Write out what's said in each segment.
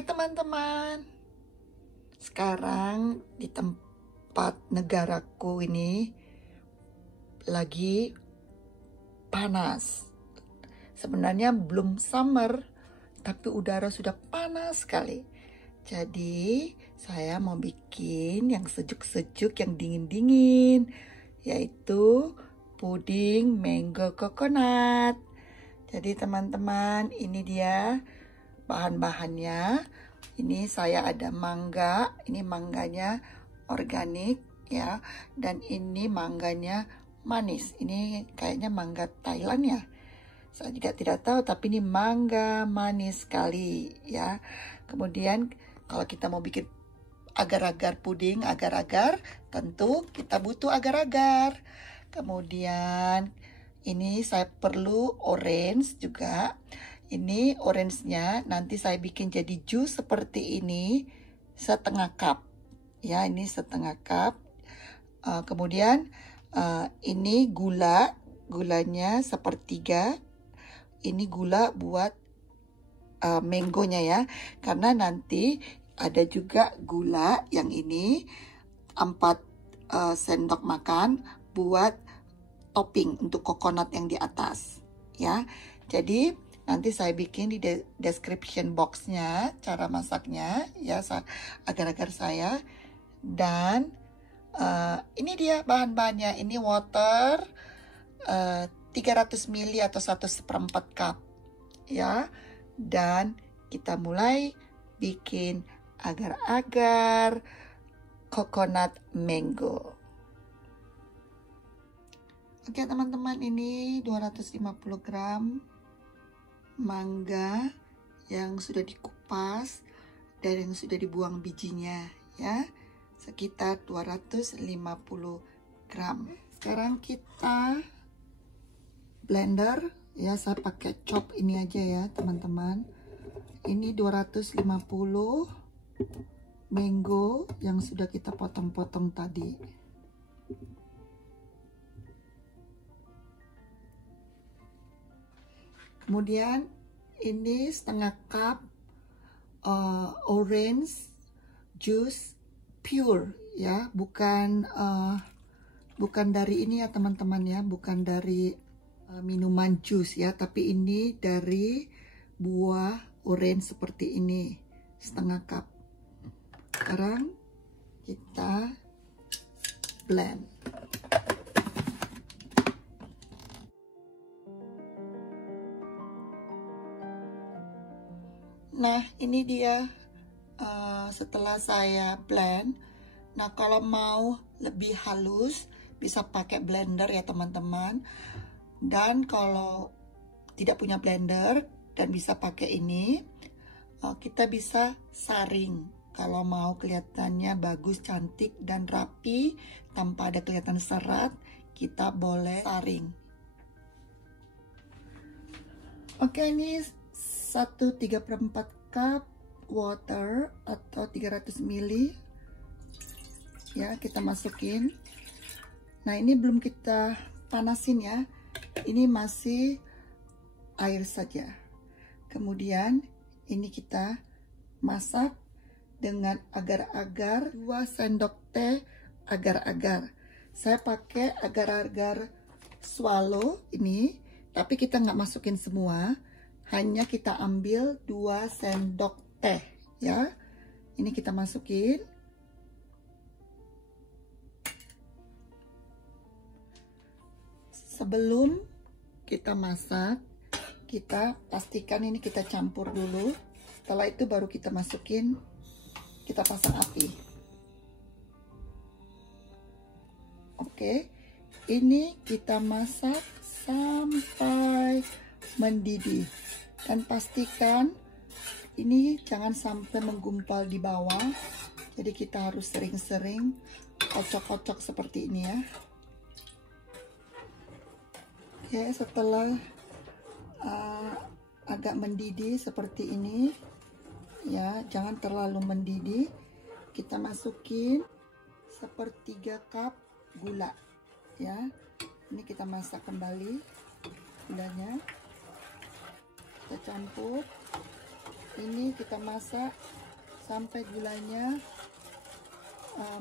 Hai teman-teman, sekarang di tempat negaraku ini lagi panas. Sebenarnya belum summer, tapi udara sudah panas sekali. Jadi saya mau bikin yang sejuk-sejuk, yang dingin-dingin, yaitu puding mango coconut. Jadi teman-teman, ini dia bahan-bahannya. Ini saya ada mangga, ini mangganya organik ya, dan ini mangganya manis. Ini kayaknya mangga Thailand ya. Saya juga tidak tahu, tapi ini mangga manis sekali ya. Kemudian kalau kita mau bikin agar-agar puding, agar-agar, tentu kita butuh agar-agar. Kemudian ini saya perlu orange juga. Ini orange-nya nanti saya bikin jadi jus seperti ini, setengah cup ya, ini setengah cup. Kemudian ini gulanya sepertiga. Ini gula buat mangonya ya, karena nanti ada juga gula yang ini 4 sendok makan buat topping untuk coconut yang di atas ya. Jadi nanti saya bikin di description boxnya cara masaknya ya, agar-agar saya. Dan ini dia bahan-bahannya. Ini water 300 ml atau 1/4 cup ya. Dan kita mulai bikin agar-agar coconut mango. Oke teman-teman, ini 250 gram mangga yang sudah dikupas dan yang sudah dibuang bijinya ya, sekitar 250 gram. Sekarang kita blender ya, saya pakai chop ini aja ya teman-teman. Ini 250 mango yang sudah kita potong-potong tadi. Kemudian ini setengah cup orange juice pure ya, bukan dari ini ya teman-teman ya, bukan dari minuman jus ya, tapi ini dari buah orange seperti ini, setengah cup. Sekarang kita blend. Nah, ini dia setelah saya blend. Nah, kalau mau lebih halus bisa pakai blender ya teman-teman. Dan kalau tidak punya blender dan bisa pakai ini, kita bisa saring. Kalau mau kelihatannya bagus, cantik, dan rapi tanpa ada kelihatan serat, kita boleh saring. Oke, ini 1/3/4 cup water atau 300 ml ya, kita masukin. Nah, ini belum kita panasin ya, ini masih air saja. Kemudian ini kita masak dengan agar-agar 2 sendok teh agar-agar. Saya pakai agar-agar swallow ini, tapi kita nggak masukin semua, hanya kita ambil 2 sendok teh ya. Ini kita masukin. Sebelum kita masak, kita pastikan ini kita campur dulu. Setelah itu baru kita masukin, kita pasang api. Oke, ini kita masak sampai mendidih. Dan pastikan ini jangan sampai menggumpal di bawah. Jadi kita harus sering-sering kocok-kocok seperti ini ya. Oke, setelah agak mendidih seperti ini ya, jangan terlalu mendidih, kita masukin 1/3 cup gula ya. Ini kita masak kembali gulanya, kita campur Ini kita masak sampai gulanya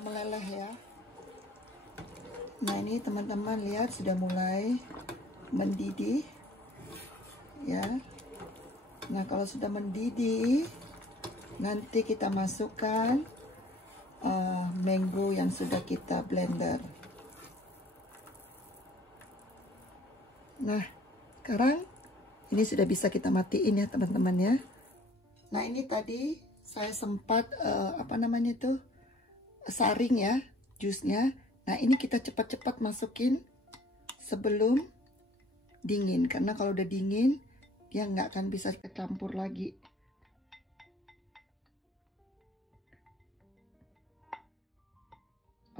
meleleh ya. Nah, ini teman-teman lihat sudah mulai mendidih ya. Nah, kalau sudah mendidih, nanti kita masukkan mango yang sudah kita blender. Nah, sekarang ini sudah bisa kita matiin ya teman-teman ya. Nah, ini tadi saya sempat saring ya jusnya. Nah, ini kita cepat-cepat masukin sebelum dingin, karena kalau udah dingin dia nggak akan bisa kecampur lagi.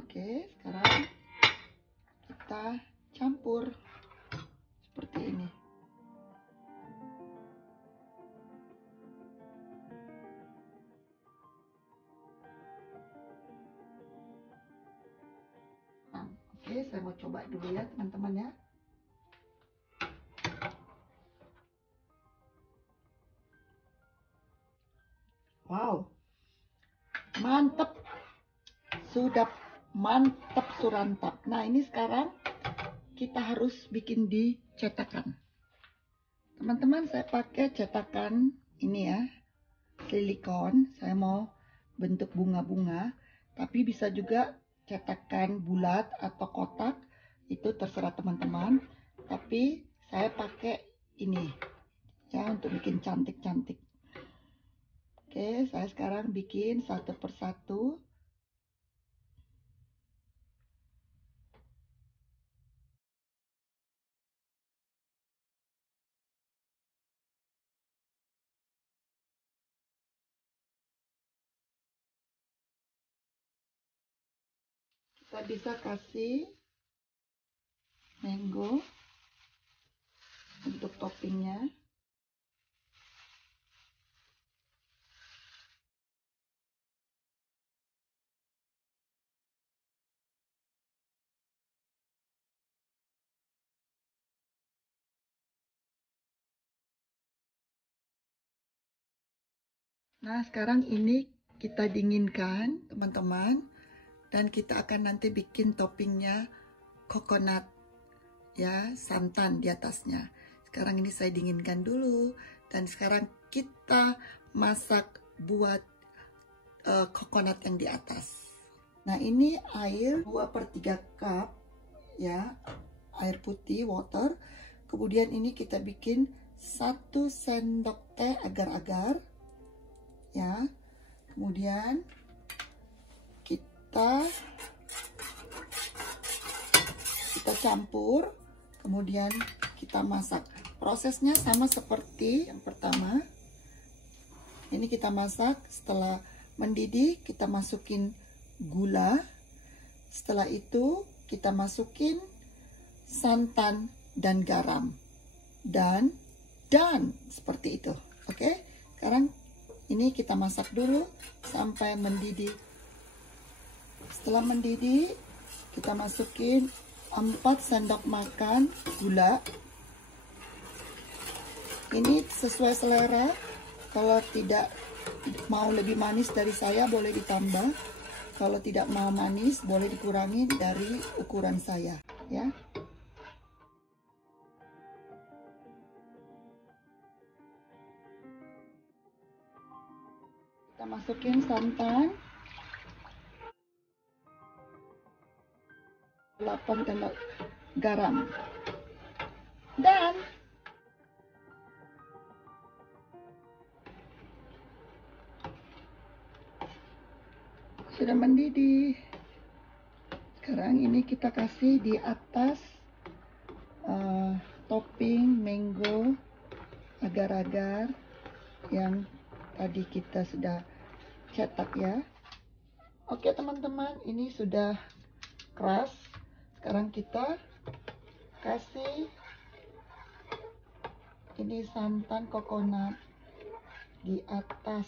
Oke, sekarang kita campur seperti ini. Oke, saya mau coba dulu ya teman-teman ya. Wow, mantep, sudah mantep surantap. Nah, ini sekarang kita harus bikin di cetakan. Teman-teman, saya pakai cetakan ini ya, silikon. Saya mau bentuk bunga-bunga, tapi bisa juga cetakan bulat atau kotak, itu terserah teman-teman. Tapi saya pakai ini ya untuk bikin cantik-cantik. Oke, saya sekarang bikin satu persatu. Kita bisa kasih mango untuk toppingnya. Nah, sekarang ini kita dinginkan, teman-teman. Dan kita akan nanti bikin toppingnya coconut, ya, santan di atasnya. Sekarang ini saya dinginkan dulu. Dan sekarang kita masak buat coconut yang di atas. Nah, ini air 2/3 cup, ya, air putih, water. Kemudian ini kita bikin 1 sendok teh agar-agar. Ya, kemudian kita campur, kemudian kita masak. Prosesnya sama seperti yang pertama. Ini kita masak, setelah mendidih kita masukin gula. Setelah itu kita masukin santan dan garam. Dan seperti itu. Oke, sekarang ini kita masak dulu sampai mendidih. Setelah mendidih, kita masukin 4 sendok makan gula. Ini sesuai selera. Kalau tidak mau lebih manis dari saya, boleh ditambah. Kalau tidak mau manis, boleh dikurangi dari ukuran saya, ya. Kita masukin santan 8 sendok garam, dan sudah mendidih. Sekarang ini kita kasih di atas topping mango agar-agar yang tadi kita sudah cetak ya. Oke teman-teman, ini sudah keras. Sekarang kita kasih ini santan coconut di atas.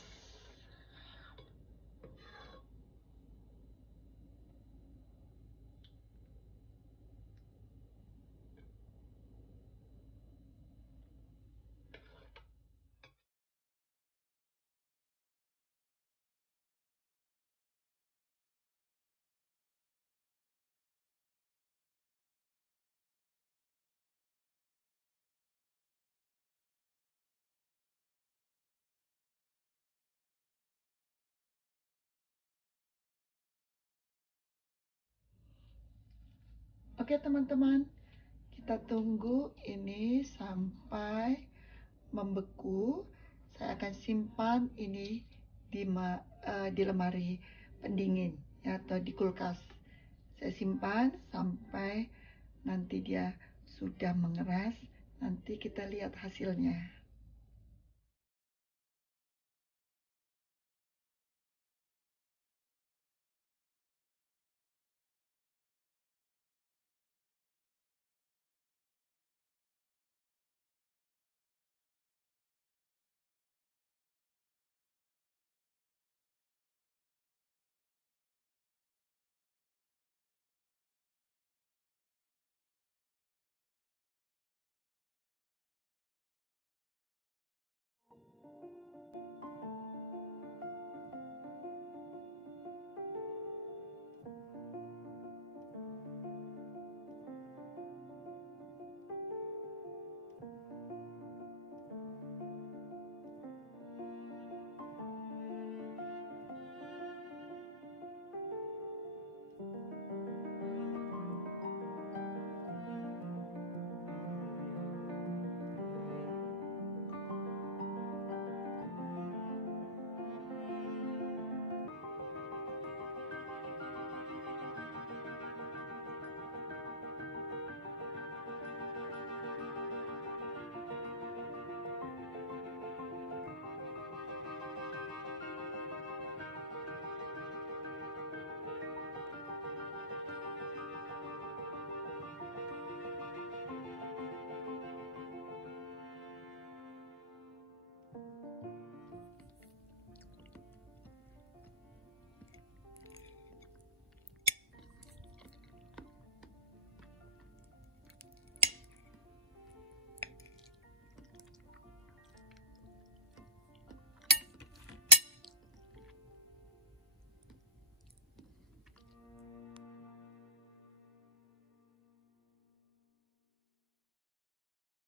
Oke teman-teman, kita tunggu ini sampai membeku. Saya akan simpan ini di lemari pendingin ya, atau di kulkas. Saya simpan sampai nanti dia sudah mengeras. Nanti kita lihat hasilnya.